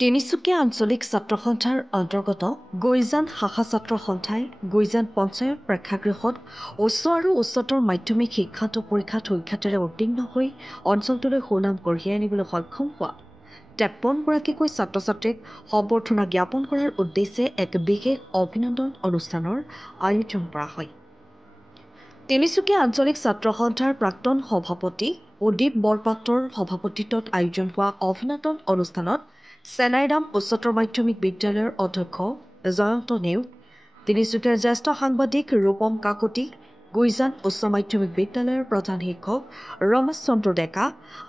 তিনিচুকীয়া আঞ্চলিক ছাত্ৰ সন্থাৰ অন্তৰ্গত গুইজান শাখা ছাত্ৰ সন্থাই গুইজান পঞ্চায়ত প্ৰেক্ষাগৃহত উচ্চ আৰু উচ্চতৰ মাধ্যমিক শিক্ষান্ত পৰীক্ষাত সুখ্যাতিৰে উত্তীৰ্ণ হৈ অঞ্চলটোলৈ সুনাম কঢ়িয়াই আনিবলৈ সক্ষম হোৱা ৫৩গৰাকীকৈ ছাত্ৰ ছাত্ৰীক সম্বৰ্ধনা জ্ঞাপন কৰাৰ উদ্দেশ্যে এক বিশেষ অভিনন্দন অনুষ্ঠানৰ আয়োজন কৰা হয়। তিনিচুকীয়া আঞ্চলিক ছাত্ৰ সন্থাৰ প্ৰাক্তন সভাপতি উদীপ বৰপাত্ৰৰ সভাপতিত্বত আয়োজন হোৱা অভিনন্দন অনুষ্ঠানত চেনাইৰাম উচ্চতৰ মাধ্যমিক বিদ্যালয়ৰ অধ্যক্ষ জয়ন্ত নেওগ, তিনিচুকীয়াৰ জ্যেষ্ঠ সাংবাদিক ৰূপম কাকতি, গুইজান উচ্চ মাধ্যমিক বিদ্যালয়ৰ প্ৰধান শিক্ষক ৰমেশ চন্দ্ৰ ডেকা,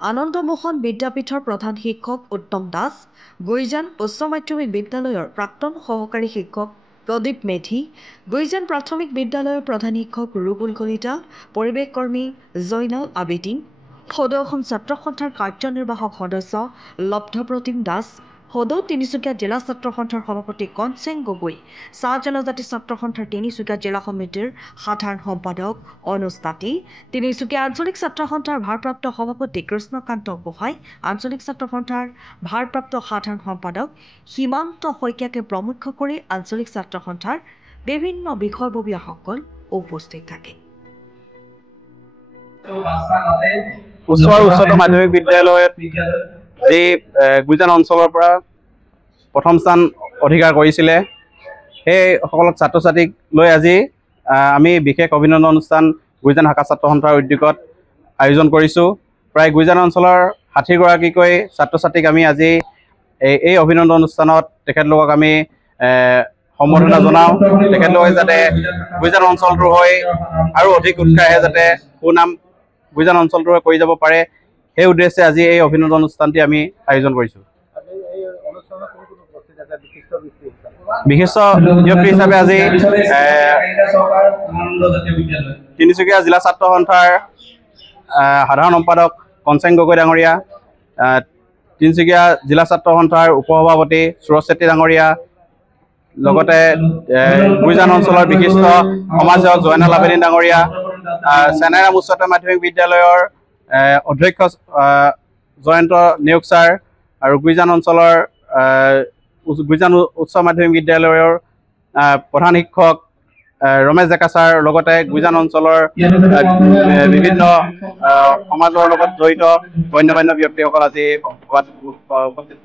আনন্দমোহন বিদ্যাপীঠৰ প্ৰধান শিক্ষক উত্তম দাস, গুইজান উচ্চ মাধ্যমিক বিদ্যালয়ৰ প্ৰাক্তন সহকাৰী শিক্ষক প্ৰদীপ মেধি, গুইজান প্ৰাথমিক বিদ্যালয়ৰ প্ৰধান শিক্ষক ৰুবুল কলিতা, পৰিৱেশ কৰ্মী জৈনাল আবেদিন, সদৌ অসম ছাত্ৰ সন্থাৰ কাৰ্যনিৰ্বাহক সদস্য লব্ধপ্ৰতিম দাস, সদৌ তিনিচুকীয়া জিলা ছাত্ৰ সন্থাৰ সভাপতি কনচেং গগৈ, চাহ জনজাতি ছাত্ৰ সন্থাৰ তিনিচুকীয়া জিলা সমিতিৰ সাধাৰণ সম্পাদক অনুজ তাঁতী, তিনিচুকীয়া আঞ্চলিক ছাত্ৰ সন্থাৰ ভাৰপ্ৰাপ্ত সভাপতি কৃষ্ণকান্ত গোহাঁই, আঞ্চলিক ছাত্ৰ সন্থাৰ ভাৰপ্ৰাপ্ত সাধাৰণ সম্পাদক সীমান্ত শইকীয়াকে প্ৰমুখ কৰি আঞ্চলিক ছাত্ৰ সন্থাৰ বিভিন্ন বিষয়ববীয়াসকল উপস্থিত থাকে। উচ্চ আৰু উচ্চতৰ মাধ্যমিক বিদ্যালয়ত যি গুইজান অঞ্চলৰ পৰা প্ৰথম স্থান অধিকাৰ কৰিছিলে সেই সকলো ছাত্ৰ ছাত্ৰীক লৈ আজি আমি বিশেষ অভিনন্দন অনুষ্ঠান গুইজান শাখা ছাত্ৰ সন্থাৰ উদ্যোগত আয়োজন কৰিছোঁ। প্ৰায় গুইজান অঞ্চলৰ ৬০গৰাকীকৈ ছাত্ৰ ছাত্ৰীক আমি আজি এই অভিনন্দন অনুষ্ঠানত তেখেতলোকক আমি সম্বৰ্ধনা জনাওঁ। তেখেতলোকে যাতে গুইজান অঞ্চলটোৰ হৈ আৰু অধিক উৎসাহে যাতে সুনাম গুইজান অঞ্চলটোৱে কৰি যাব পাৰে, সেই উদ্দেশ্যে আজি এই অভিনন্দন অনুষ্ঠানটি আমি আয়োজন কৰিছোঁ। বিশিষ্ট ব্যক্তি হিচাপে আজি তিনিচুকীয়া জিলা ছাত্ৰ সন্থাৰ সাধাৰণ সম্পাদক কনচেং গগৈ ডাঙৰীয়া, তিনিচুকীয়া জিলা ছাত্ৰ সন্থাৰ উপসভাপতি সুৰজ চেত্ৰী ডাঙৰীয়া, লগতে গুইজান অঞ্চলৰ বিশিষ্ট সমাজসেৱক জয়নাল আবেদিন ডাঙৰীয়া, চেনাইৰাম উচ্চতৰ মাধ্যমিক বিদ্যালয়ৰ অধ্যক্ষ জয়ন্ত নেওগ ছাৰ আৰু গুইজান অঞ্চলৰ গুইজান উচ্চ মাধ্যমিক বিদ্যালয়ৰ প্ৰধান শিক্ষক ৰমেশ ডেকা ছাৰ, লগতে গুইজান অঞ্চলৰ বিভিন্ন সমাজৰ লগত জড়িত গণ্যমান্য ব্যক্তিসকল আজি উপস্থিত